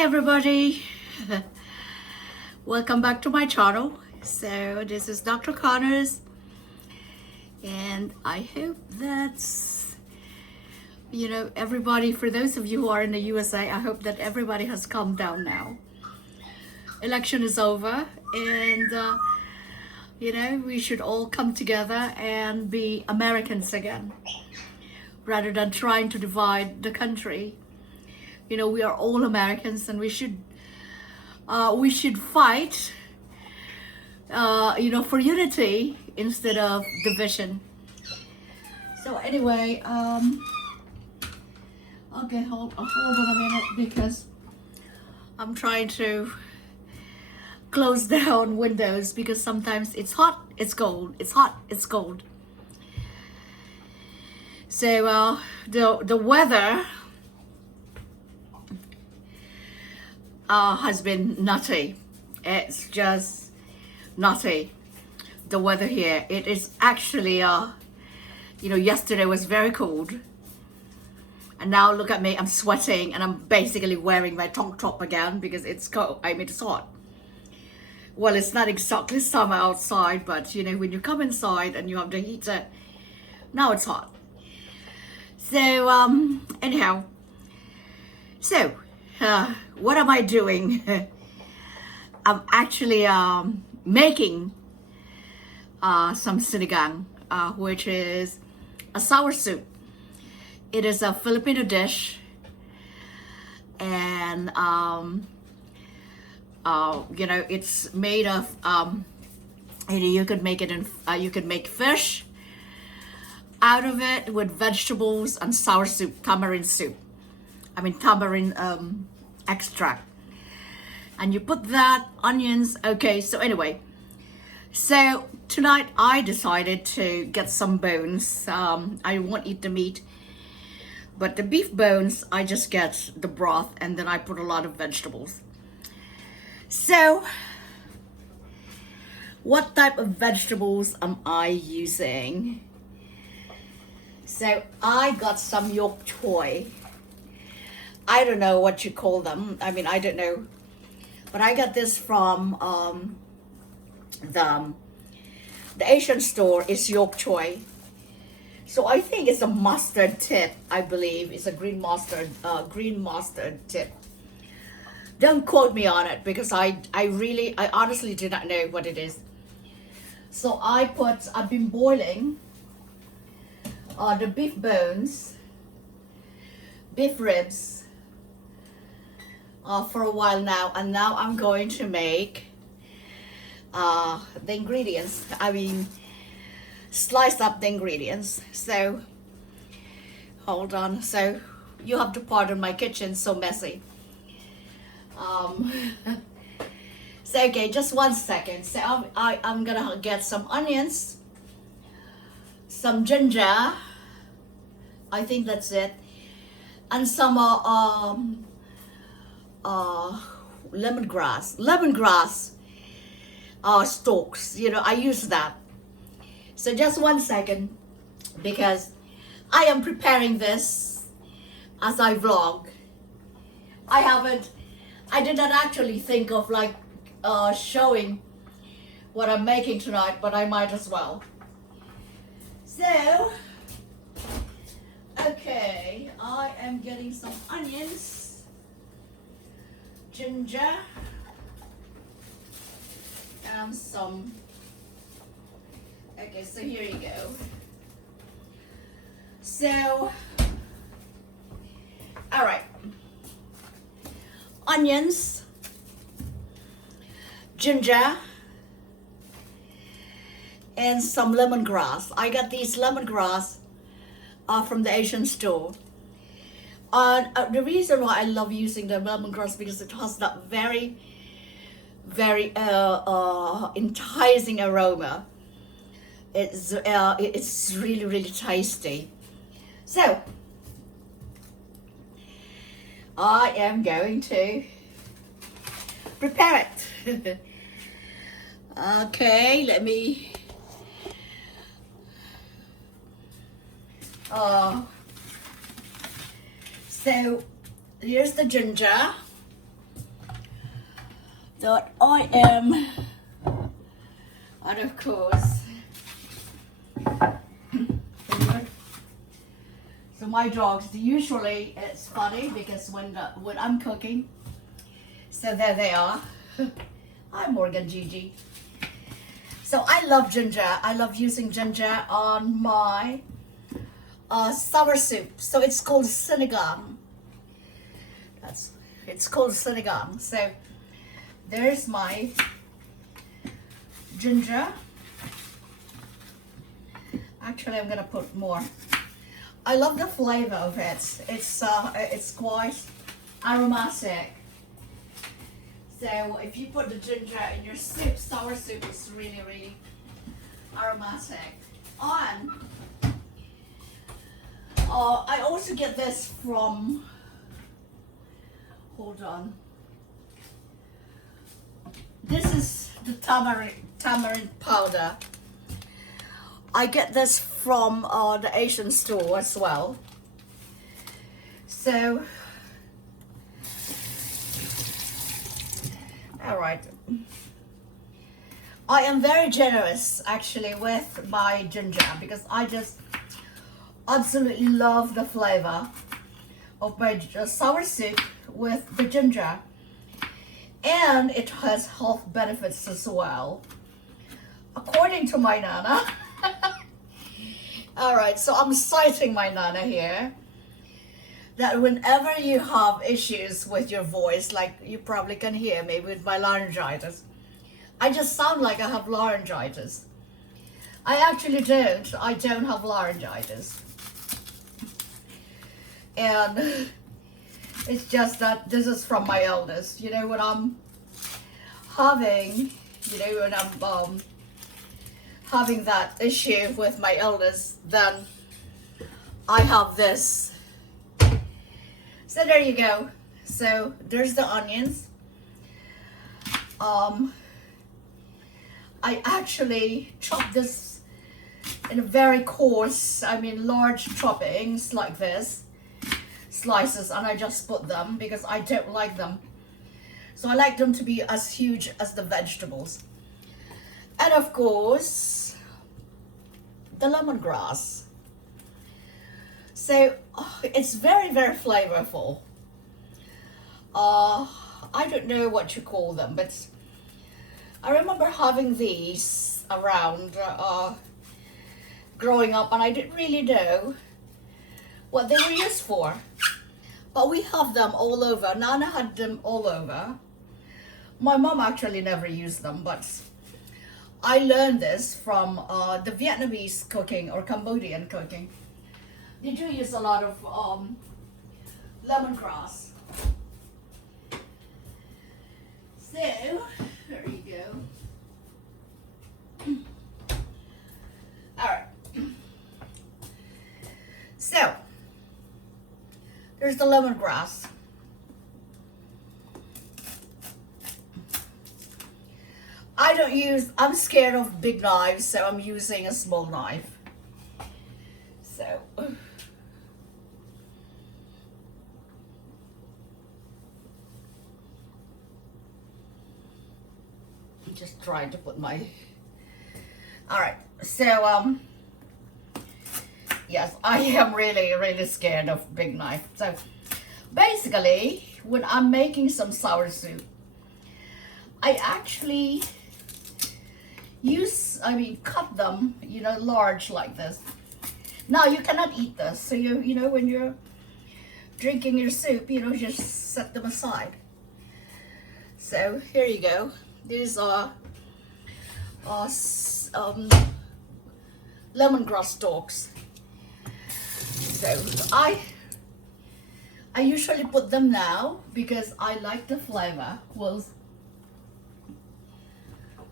Hi everybody, welcome back to my channel. So this is Dr. Connors, and I hope that's everybody, for those of you who are in the USA, I hope that everybody has calmed down now. Election is over, and we should all come together and be Americans again rather than trying to divide the country. We are all Americans, and we should fight, for unity instead of division. So anyway, okay, hold on a minute, because I'm trying to close down windows, because sometimes it's hot, it's cold, it's hot, it's cold. So the weather has been nutty. It's just nutty, the weather here. It is actually yesterday was very cold, and now look at me, I'm sweating, and I'm basically wearing my tank top again because it's cold. It's hot. Well, it's not exactly summer outside, but when you come inside and you have the heater, now it's hot. So anyhow, so what am I doing? I'm actually making some sinigang, which is a sour soup. It is a Filipino dish, and it's made of you could make it in you could make fish out of it with vegetables and sour soup, tamarind soup. Tamarind extract, and you put that, onions. Okay, so anyway, so tonight I decided to get some bones. I won't eat the meat, but the beef bones, I just get the broth, and then I put a lot of vegetables. So what type of vegetables am I using? So I got some yolk choy. I don't know what you call them. I don't know. But I got this from the Asian store. It's yolk choy. So I think it's a mustard tip. I believe it's a green mustard tip. Don't quote me on it, because I honestly do not know what it is. So I've been boiling the beef bones, beef ribs, for a while now, and now I'm going to make the ingredients. Slice up the ingredients. So hold on. So you have to pardon my kitchen, so messy. So okay, just 1 second. So I'm gonna get some onions, some ginger. I think that's it, and some lemongrass stalks. I use that. So just 1 second, because I am preparing this as I vlog. I did not actually think of showing what I'm making tonight, but I might as well. So okay, I am getting some onions, ginger, and some. Okay, so here you go. So all right, onions, ginger, and some lemongrass. I got these lemongrass from the Asian store. The reason why I love using the lemongrass, because it has that very, very enticing aroma. It's really, really tasty. So I am going to prepare it. Okay, let me so here's the ginger. that I am, and of course, so my dogs, usually it's funny because when I'm cooking, so there they are. Hi Morgan Gigi. So I love ginger. I love using ginger on my sour soup. So it's called Sinigang. It's called Sinigang. So there's my ginger. Actually, I'm gonna put more. I love the flavor of it. It's quite aromatic. So if you put the ginger in your soup, sour soup, it's really, really aromatic. And I also get this from, hold on. This is the tamarind powder. I get this from the Asian store as well. So, all right. I am very generous actually with my ginger because I just absolutely love the flavor of my sour soup with the ginger. And it has health benefits as well, according to my Nana. All right, so I'm citing my Nana here, that whenever you have issues with your voice, like you probably can hear me with my laryngitis, I just sound like I have laryngitis. I actually don't. I don't have laryngitis. And it's just that this is from my illness. You know, when I'm having, having that issue with my illness, then I have this. So there you go. So there's the onions. I actually chop this in a very coarse, large choppings like this, slices, and I just put them because I don't like them. So I like them to be as huge as the vegetables. And of course, the lemongrass. So it's very, very flavorful. I don't know what you call them, but I remember having these around growing up, and I didn't really know what they were used for. But we have them all over. Nana had them all over. My mom actually never used them, but I learned this from the Vietnamese cooking or Cambodian cooking. They do use a lot of lemongrass. So, there you go. All right. So, there's the lemongrass. I'm scared of big knives, so I'm using a small knife. So, I'm just trying to put my, all right, so, yes, I am really, really scared of big knife. So, basically, when I'm making some sour soup, I actually cut them, large like this. Now you cannot eat this, so when you're drinking your soup, just set them aside. So here you go. These are lemongrass stalks. So I usually put them now because I like the flavor. Well,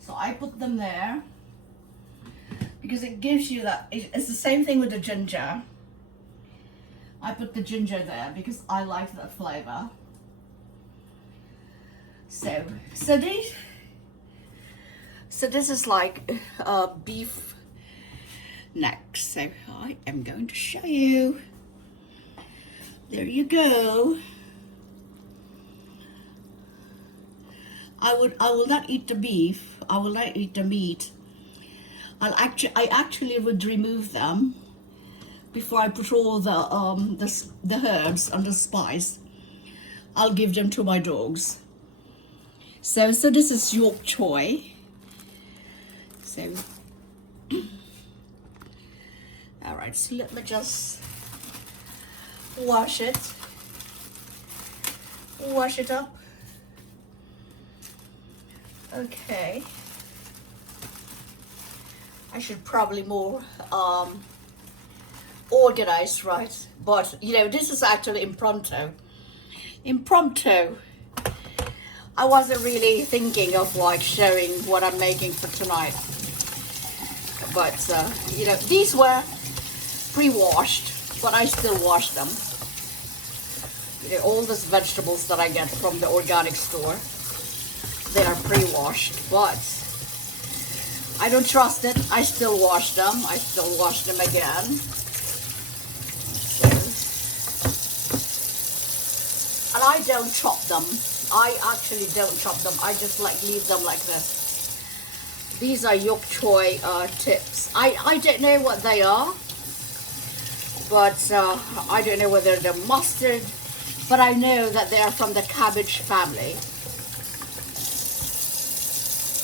so I put them there because it gives you that. It's the same thing with the ginger. I put the ginger there because I like that flavor. So this is like beef neck. So I am going to show you. There you go. I will not eat the beef. I will not eat the meat. I actually would remove them before I put all the herbs and the spice. I'll give them to my dogs. So this is York choy. So all right, so let me just wash it up. Okay, I should probably more organized, right? But you know, this is actually impromptu. I wasn't really thinking of like showing what I'm making for tonight, but you know, these were pre-washed, but I still wash them. You know, all these vegetables that I get from the organic store, they are pre-washed, but I don't trust it. I still wash them. I still wash them again. So, and I don't chop them. I actually don't chop them. I just like leave them like this. These are York choy tips. I don't know what they are, but I don't know whether they're mustard, but I know that they are from the cabbage family.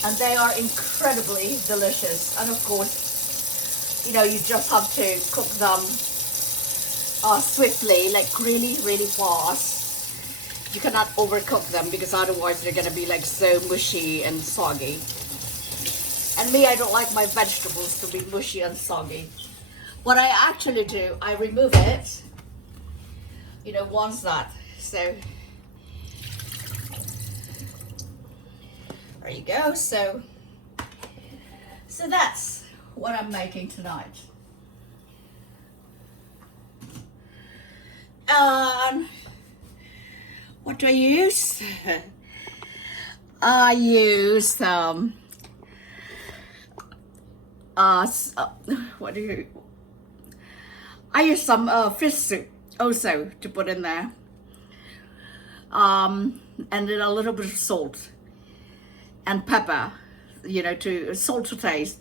And they are incredibly delicious. And of course, you know, you just have to cook them swiftly, like really, really fast. You cannot overcook them because otherwise they're gonna be like so mushy and soggy. And me, I don't like my vegetables to be mushy and soggy. What I actually do, I remove it, you know, once that. So there you go. So that's what I'm making tonight. What do I use? I use what do you? I use some fish soup also to put in there, and then a little bit of salt and pepper, you know, to salt to taste.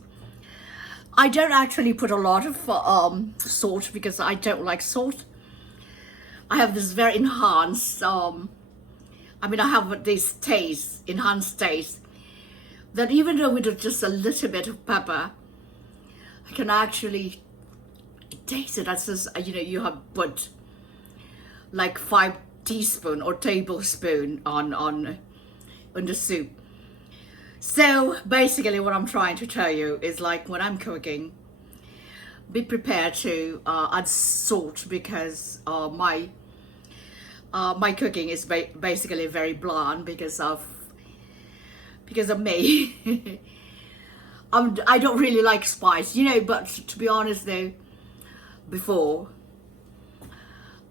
I don't actually put a lot of salt because I don't like salt. I have this very enhanced, I mean, I have this taste, enhanced taste, that even though with just a little bit of pepper, I can actually taste it. That's just, you know, you have put like 5 teaspoons or tablespoon on the soup. So basically what I'm trying to tell you is, like, when I'm cooking, be prepared to add salt, because my cooking is basically very bland because of me. I don't really like spice, you know, but to be honest though, before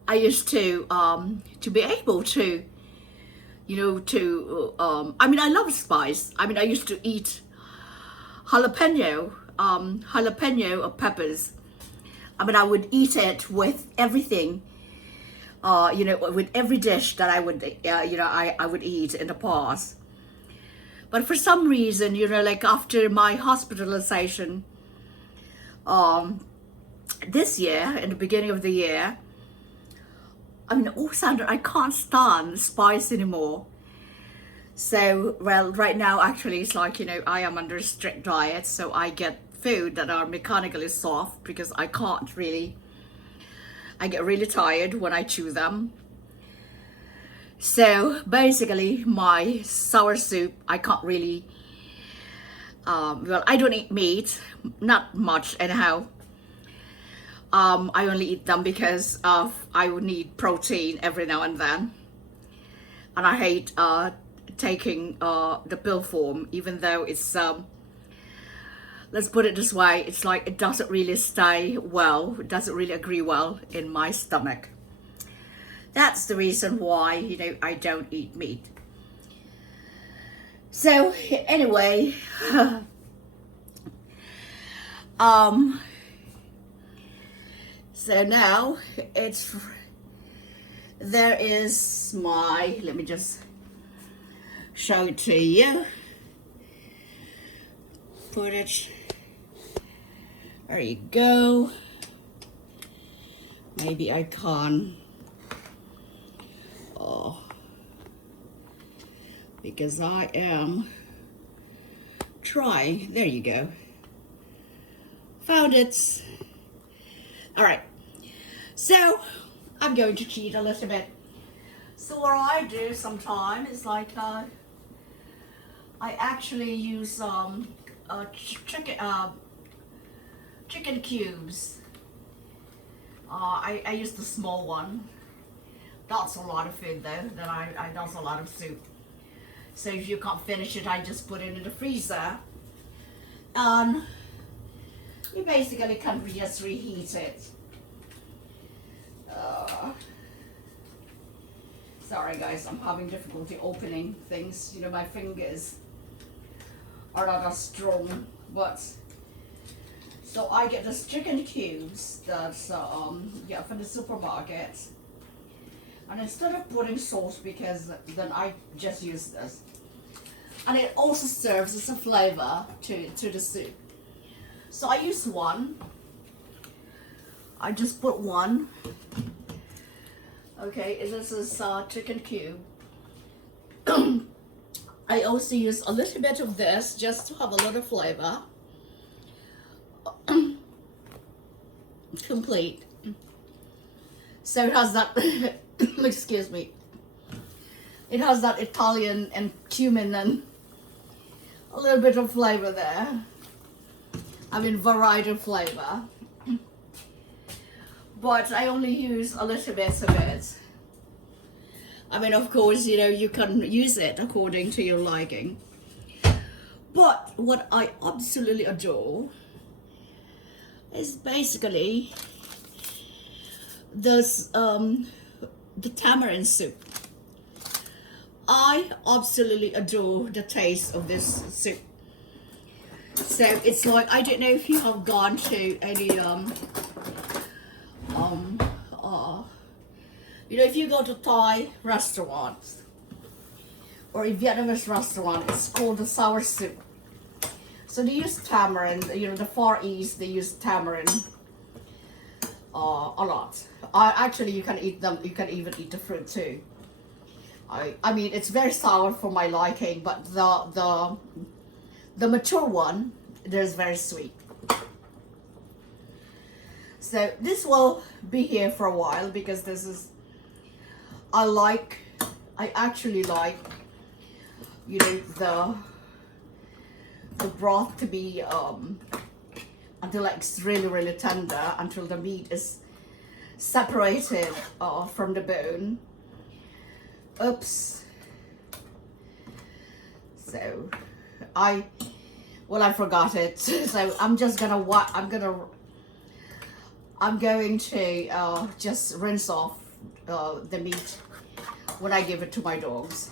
I used to be able to, you know, to I mean, I love spice. I mean, I used to eat jalapeno peppers. I mean, I would eat it with everything, you know, with every dish that I would, you know, I would eat in the past. But for some reason, you know, like after my hospitalization, this year, in the beginning of the year, I mean, all of a sudden, I can't stand spice anymore. So, well, right now, actually, it's like, you know, I am under a strict diet, so I get food that are mechanically soft because I can't really, I get really tired when I chew them. So basically, my sour soup, I can't really, well, I don't eat meat, not much anyhow. I only eat them because I would need protein every now and then. And I hate taking the pill form, even though it's, let's put it this way, it's like it doesn't really stay well, it doesn't really agree well in my stomach. That's the reason why, you know, I don't eat meat. So anyway, so now there is my, let me just show it to you. Put it, there you go. Maybe I can, because I am trying. There you go. Found it. All right, so I'm going to cheat a little bit. So what I do sometimes is like I actually use chicken cubes. I use the small one. That's a lot of food though. Then that's a lot of soup. So if you can't finish it, I just put it in the freezer, and you basically can just reheat it. Sorry guys, I'm having difficulty opening things. You know, my fingers are not as strong, but so I get this chicken cubes that's yeah, from the supermarket, and instead of putting sauce, because then I just use this, and it also serves as a flavor to the soup. So I use one. I just put one. Okay, this is chicken cube. I also use a little bit of this just to have a little flavor. Complete. So it has that, excuse me, it has that Italian and cumin and a little bit of flavor there. I mean, variety of flavor. But I only use a little bit of it. I mean, of course, you know, you can use it according to your liking. But what I absolutely adore is basically this, the tamarind soup. I absolutely adore the taste of this soup. So it's like, I don't know if you have gone to any you know, if you go to Thai restaurants or a Vietnamese restaurant, it's called the sour soup. So they use tamarind. You know, the Far East, they use tamarind a lot. Actually, you can eat them. You can even eat the fruit too. I mean, it's very sour for my liking, but the mature one, there's very sweet. So this will be here for a while because this is, I actually like, you know, the broth to be until it's really tender, until the meat is separated from the bone. Oops. So I forgot it. So I'm just gonna I'm going to just rinse off the meat when I give it to my dogs.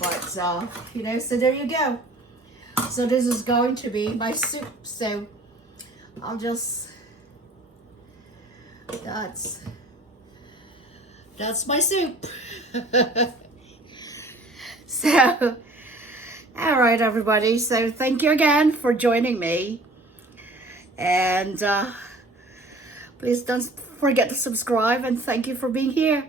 But you know, so there you go. So this is going to be my soup. So I'll just, that's my soup. So, all right, everybody. So thank you again for joining me. And please don't forget to subscribe, and thank you for being here.